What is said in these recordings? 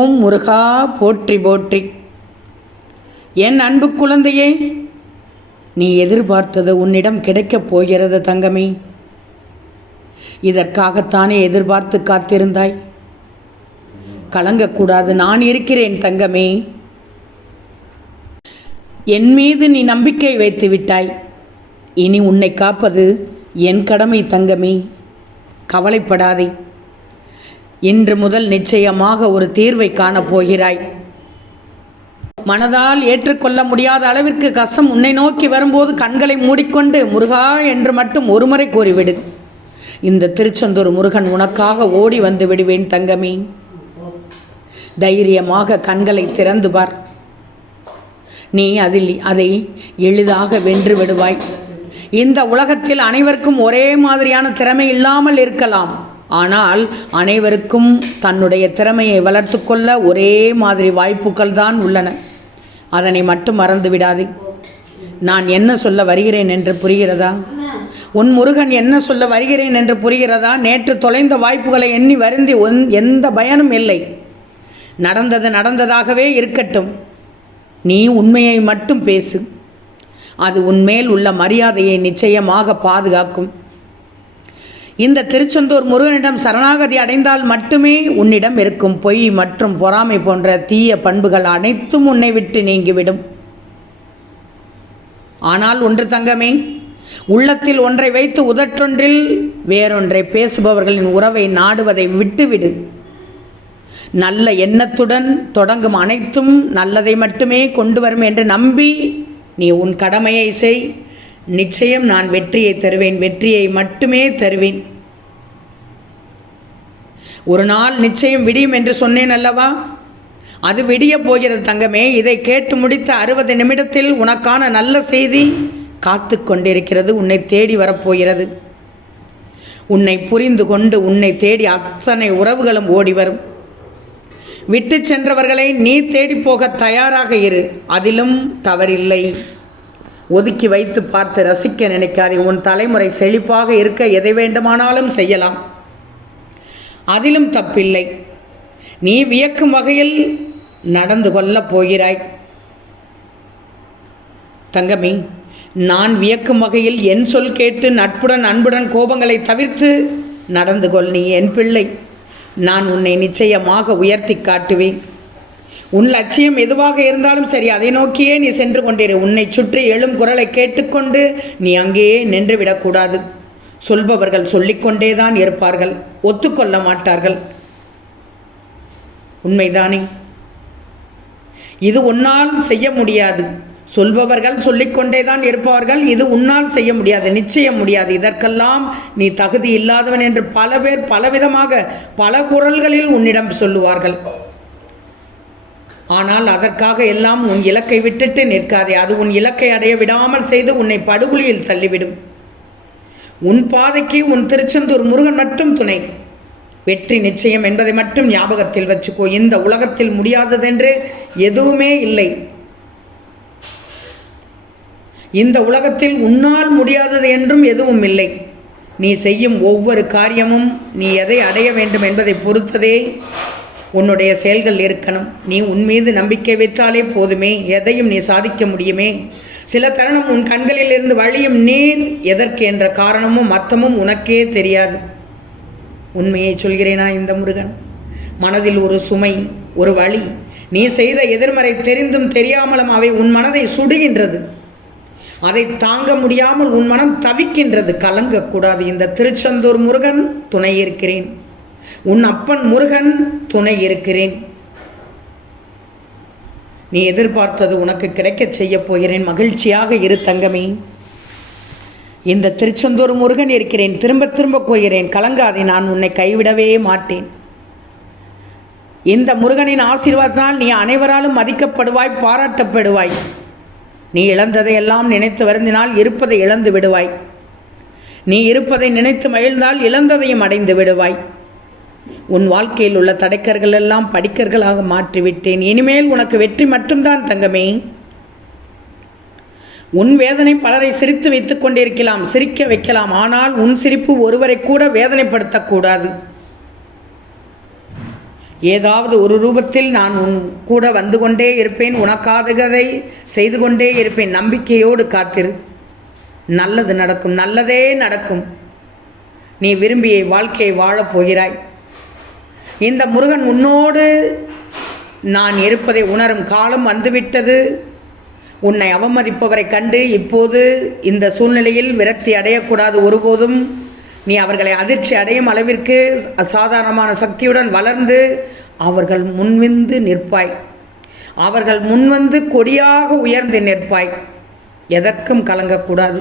ஓம் முருகா போற்றி போற்றி. என் அன்பு குழந்தையே, நீ எதிர்பார்த்தது உன்னிடம் கிடைக்கப் போகிறது தங்கமே. இதற்காகத்தானே எதிர்பார்த்து காத்திருந்தாய். கலங்கக்கூடாது, நான் இருக்கிறேன் தங்கமே. என் மீது நீ நம்பிக்கை வைத்து விட்டாய். இனி உன்னை காப்பது என் கடமை தங்கமே. கவலைப்படாதே. இன்று முதல் நிச்சயமாக ஒரு தீர்வை காணப்போகிறாய். மனதால் ஏற்றுக்கொள்ள முடியாத அளவிற்கு கஷ்டம் உன்னை நோக்கி வரும்போது கண்களை மூடிக்கொண்டு முருகா என்று மட்டும் ஒருமுறை கூறிவிடு. இந்த திருச்செந்தூர் முருகன் உனக்காக ஓடி வந்து விடுவேன் தங்கமே. தைரியமாக கண்களை திறந்து பார். நீ அதை எளிதாக வென்று விடுவாய். இந்த உலகத்தில் அனைவருக்கும் ஒரே மாதிரியான திறமை இல்லாமல் இருக்கலாம். ஆனால் அனைவருக்கும் தன்னுடைய திறமையை வளர்த்து கொள்ள ஒரே மாதிரி வாய்ப்புகள் தான் உள்ளன. அதனை மட்டும் மறந்து விடாதே. நான் என்ன சொல்ல வருகிறேன் என்று புரிகிறதா? உன் முருகன் என்ன சொல்ல வருகிறேன் என்று புரிகிறதா? நேற்று தொலைந்த வாய்ப்புகளை எண்ணி வருந்தி எந்த பயனும் இல்லை. நடந்தது நடந்ததாகவே இருக்கட்டும். நீ உண்மையை மட்டும் பேசு. அது உன்மேல் உள்ள மரியாதையை நிச்சயமாக பாதுகாக்கும். இந்த திருச்செந்தூர் முருகனிடம் சரணாகதி அடைந்தால் மட்டுமே உன்னிடம் இருக்கும் பொய் மற்றும் பொறாமை போன்ற தீய பண்புகள் அனைத்தும் உன்னை விட்டு நீங்கிவிடும். ஆனால் ஒன்று தங்கமே, உள்ளத்தில் ஒன்றை வைத்து உதட்டொன்றில் வேறொன்றை பேசுபவர்களின் உறவை நாடுவதை விட்டுவிடு. நல்ல எண்ணத்துடன் தொடங்கும் அனைத்தும் நல்லதை மட்டுமே கொண்டு வரும் என்று நம்பி நீ உன் கடமையை செய். நிச்சயம் நான் வெற்றியை தருவேன், வெற்றியை மட்டுமே தருவேன். ஒரு நாள் நிச்சயம் விடியும் என்று சொன்னேன் அல்லவா? அது விடிய போகிறது தங்கமே. இதை கேட்டு முடித்த 60 நிமிடத்தில் உனக்கான நல்ல செய்தி காத்து கொண்டிருக்கிறது. உன்னை தேடி வரப்போகிறது. உன்னை புரிந்து கொண்டு உன்னை தேடி அத்தனை உறவுகளும் ஓடி வரும். விட்டு சென்றவர்களை நீ தேடி போக தயாராக இரு. அதிலும் தவறில்லை. ஒதுக்கி வைத்து பார்த்து ரசிக்க நினைக்காதே. உன் தலைமுறை செழிப்பாக இருக்க எதை வேண்டுமானாலும் செய்யலாம். அதிலும் தப்பில்லை. நீ வியக்கும் வகையில் நடந்து கொள்ளப் போகிறாய் தங்கமே. நான் வியக்கும் வகையில் என் சொல் கேட்டு நட்புடன் அன்புடன் கோபங்களை தவிர்த்து நடந்து கொள். நீ என் பிள்ளை. நான் உன்னை நிச்சயமாக உயர்த்தி காட்டுவேன். உன் லட்சியம் எதுவாக இருந்தாலும் சரி, அதை நோக்கியே நீ சென்று கொண்டிரு. உன்னை சுற்றி எழும் குரலை கேட்டுக்கொண்டு நீ அங்கேயே நின்று விடக்கூடாது. சொல்பவர்கள் சொல்லிக்கொண்டே தான் இருப்பார்கள், ஒத்துக்கொள்ள மாட்டார்கள். உண்மைதானே? இது உன்னால் செய்ய முடியாது. சொல்பவர்கள் சொல்லிக்கொண்டே தான் இருப்பார்கள். இது உன்னால் செய்ய முடியாது, நிச்சயம் முடியாது. இதற்கெல்லாம் நீ தகுதி இல்லாதவன் என்று பல பேர் பலவிதமாக பல குரல்களில் உன்னிடம் சொல்லுவார்கள். ஆனால் அதற்காக எல்லாம் உன் இலக்கை விட்டுட்டு நிற்காதே. அது உன் இலக்கை அடைய விடாமல் செய்து உன்னை படுகொலியில் தள்ளிவிடும். உன் பாதைக்கு உன் திருச்செந்தூர் முருகன் மட்டும் துணை. வெற்றி நிச்சயம் என்பதை மட்டும் ஞாபகத்தில் வச்சுக்கோ. இந்த உலகத்தில் முடியாததென்று எதுவுமே இல்லை. இந்த உலகத்தில் உன்னால் முடியாதது என்றும் எதுவும் இல்லை. நீ செய்யும் ஒவ்வொரு காரியமும் நீ எதை அடைய வேண்டும் என்பதை பொறுத்ததே உன்னுடைய செயல்கள் இருக்கணும். நீ உன் மீது நம்பிக்கை வைத்தாலே போதுமே, எதையும் நீ சாதிக்க முடியுமே. சில தருணம் உன் கண்களில் இருந்து வழியும் நீர் எதற்கு என்ற காரணமும் அர்த்தமும் உனக்கே தெரியாது. உண்மையை சொல்கிறேனா? இந்த முருகன் மனதில் ஒரு சுமை, ஒரு வழி. நீ செய்த எதிர்மறை தெரிந்தும் தெரியாமலும் அவை உன் மனதை சுடுகின்றது. அதை தாங்க முடியாமல் உன் மனம் தவிக்கின்றது. கலங்கக்கூடாது. இந்த திருச்செந்தூர் முருகன் துணை இருக்கிறேன். உன் அப்பன் முருகன் துணை இருக்கிறேன். நீ எதிர்பார்த்தது உனக்கு கிடைக்க செய்ய போகிறேன். மகிழ்ச்சியாக இரு தங்கமே. இந்த திருச்செந்தூர் முருகன் இருக்கிறேன். திரும்ப திரும்ப கூறுகிறேன், கலங்காதே. நான் உன்னை கைவிடவே மாட்டேன். இந்த முருகனின் ஆசீர்வாதத்தினால் நீ அனைவராலும் மதிக்கப்படுவாய், பாராட்டப்படுவாய். நீ இழந்ததையெல்லாம் நினைத்து வருந்தினால் இருப்பதை இழந்து விடுவாய். நீ இருப்பதை நினைத்து மகிழ்ந்தால் இழந்ததையும் அடைந்து விடுவாய். உன் வாழ்க்கையில் உள்ள தடைக்கர்கள் எல்லாம் படிக்கர்களாக மாற்றிவிட்டேன். இனிமேல் உனக்கு வெற்றி மட்டும்தான் தங்கமே. உன் வேதனை பலரை சிரித்து வைத்துக் கொண்டிருக்கலாம், சிரிக்க வைக்கலாம். ஆனால் உன் சிரிப்பு ஒருவரை கூட வேதனைப்படுத்தக்கூடாது. ஏதாவது ஒரு ரூபத்தில் நான் உன் கூட வந்து கொண்டே இருப்பேன், உனக்காததை செய்து கொண்டே இருப்பேன். நம்பிக்கையோடு காத்திரு. நல்லது நடக்கும், நல்லதே நடக்கும். நீ விரும்பிய வாழ்க்கையை வாழப் போகிறாய். இந்த முருகன் உன்னோடு நான் இருப்பதை உணரும் காலம் வந்துவிட்டது. உன்னை அவமதிப்பவரை கண்டு இப்போது இந்த சூழ்நிலையில் விரக்தி அடையக்கூடாது. ஒருபோதும் நீ அவர்களை அதிர்ச்சி அடையும் அளவிற்கு அசாதாரணமான சக்தியுடன் வளர்ந்து அவர்கள் முன்வந்து நிற்பாய். அவர்கள் முன்வந்து கொடியாக உயர்ந்து நிற்பாய். எதற்கும் கலங்கக்கூடாது.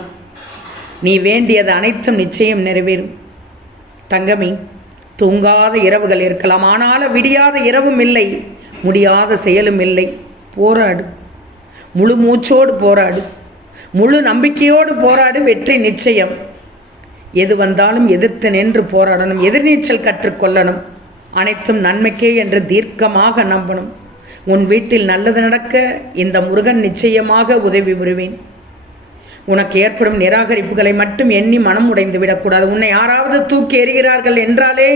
நீ வேண்டியது அனைத்தும் நிச்சயம் நிறைவேறும். தங்கமி, தூங்காத இரவுகள் இருக்கலாம், ஆனால் விடியாத இரவும் இல்லை, முடியாத செயலும் இல்லை. போராடு, முழு மூச்சோடு போராடு, முழு நம்பிக்கையோடு போராடு. வெற்றி நிச்சயம். எது வந்தாலும் எதிர்த்து நின்று போராடணும். எதிர்நீச்சல் கற்றுக்கொள்ளணும். அனைத்தும் நன்மைக்கே என்று தீர்க்கமாக நம்பணும். உன் வீட்டில் நல்லது நடக்க இந்த முருகன் நிச்சயமாக உதவி புரிவேன். உனக்கு ஏற்படும் நிராகரிப்புகளை மட்டும் எண்ணி மனம் உடைந்து விடக்கூடாது. உன்னை யாராவது தூக்கி எறிகிறார்கள் என்றாலே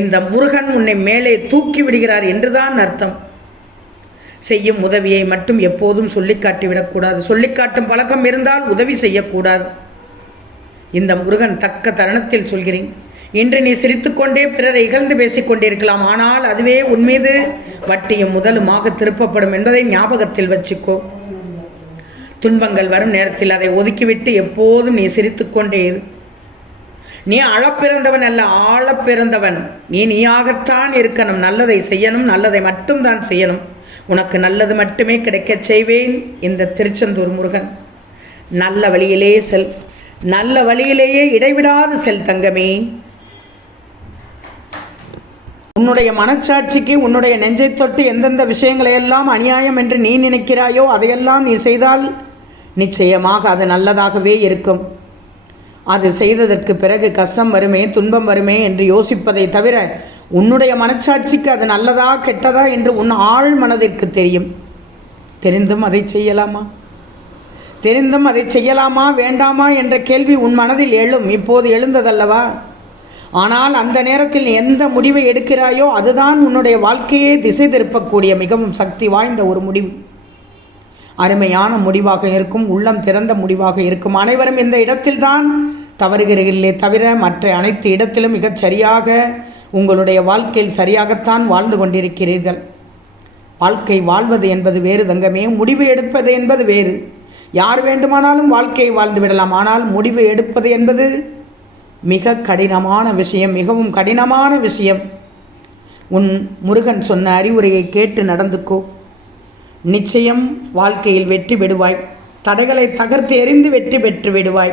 இந்த முருகன் உன்னை மேலே தூக்கி விடுகிறார் என்றுதான் அர்த்தம். செய்யும் உதவியை மட்டும் எப்போதும் சொல்லிக்காட்டிவிடக்கூடாது. சொல்லிக்காட்டும் பழக்கம் இருந்தால் உதவி செய்யக்கூடாது. இந்த முருகன் தக்க தருணத்தில் சொல்கிறேன். இன்று நீ சிரித்துக்கொண்டே பிறரை இகழ்ந்து பேசிக்கொண்டிருக்கலாம், ஆனால் அதுவே உன்மீது வட்டியும் முதலுமாக திருப்பப்படும் என்பதை ஞாபகத்தில் வச்சுக்கோ. துன்பங்கள் வரும் நேரத்தில் அதை ஒதுக்கிவிட்டு எப்போதும் நீ சிரித்துக்கொண்டே இரு. நீ அளப்பிறந்தவன் அல்ல, ஆழப்பிறந்தவன். நீயாகத்தான் இருக்கணும். நல்லதை செய்யணும், நல்லதை மட்டும்தான் செய்யணும். உனக்கு நல்லது மட்டுமே கிடைக்கச் செய்வேன். இந்த திருச்செந்தூர் முருகன். நல்ல வழியிலே செல், நல்ல வழியிலேயே இடைவிடாது செல் தங்கமே. உன்னுடைய மனச்சாட்சிக்கு உன்னுடைய நெஞ்சை தொட்டு எந்தெந்த விஷயங்களையெல்லாம் அநியாயம் என்று நீ நினைக்கிறாயோ அதையெல்லாம் நீ செய்தால் நிச்சயமாக அது நல்லதாகவே இருக்கும். அது செய்ததற்கு பிறகு கஷ்டம் வருமே, துன்பம் வருமே என்று யோசிப்பதை தவிர உன்னுடைய மனச்சாட்சிக்கு அது நல்லதா கெட்டதா என்று உன் ஆழ் மனதிற்கு தெரியும். தெரிந்தும் அதை செய்யலாமா? தெரிந்தும் அதை செய்யலாமா வேண்டாமா என்ற கேள்வி உன் மனதில் எழும். இப்போது எழுந்ததல்லவா? ஆனால் அந்த நேரத்தில் நீ எந்த முடிவை எடுக்கிறாயோ அதுதான் உன்னுடைய வாழ்க்கையே திசை திருப்பக்கூடிய மிகவும் சக்தி வாய்ந்த ஒரு முடிவு. அருமையான முடிவாக இருக்கும், உள்ளம் திறந்த முடிவாக இருக்கும். அனைவரும் இந்த இடத்தில்தான் தவறுகிறீர்களே தவிர மற்ற அனைத்து இடத்திலும் மிகச் சரியாக உங்களுடைய வாழ்க்கையில் சரியாகத்தான் வாழ்ந்து கொண்டிருக்கிறீர்கள். வாழ்க்கை வாழ்வது என்பது வேறு தங்கமே, முடிவு எடுப்பது என்பது வேறு. யார் வேண்டுமானாலும் வாழ்க்கையை வாழ்ந்து விடலாம், ஆனால் முடிவு எடுப்பது என்பது மிக கடினமான விஷயம், மிகவும் கடினமான விஷயம். உன் முருகன் சொன்ன அறிவுரையை கேட்டு நடந்துக்கோ. நிச்சயம் வாழ்க்கையில் வெற்றி பெறுவாய். தடைகளை தகர்த்து எறிந்து வெற்றி பெற்று விடுவாய்.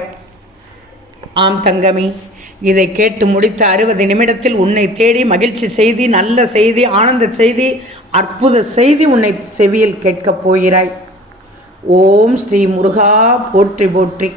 ஆம் தங்கமி, இதை கேட்டு முடித்த 60 நிமிடத்தில் உன்னை தேடி மகிழ்ச்சி செய்தி, நல்ல செய்தி, ஆனந்த செய்தி, அற்புத செய்தி உன்னை செவியில் கேட்கப் போகிறாய். ஓம் ஸ்ரீ முருகா போற்றி போற்றி.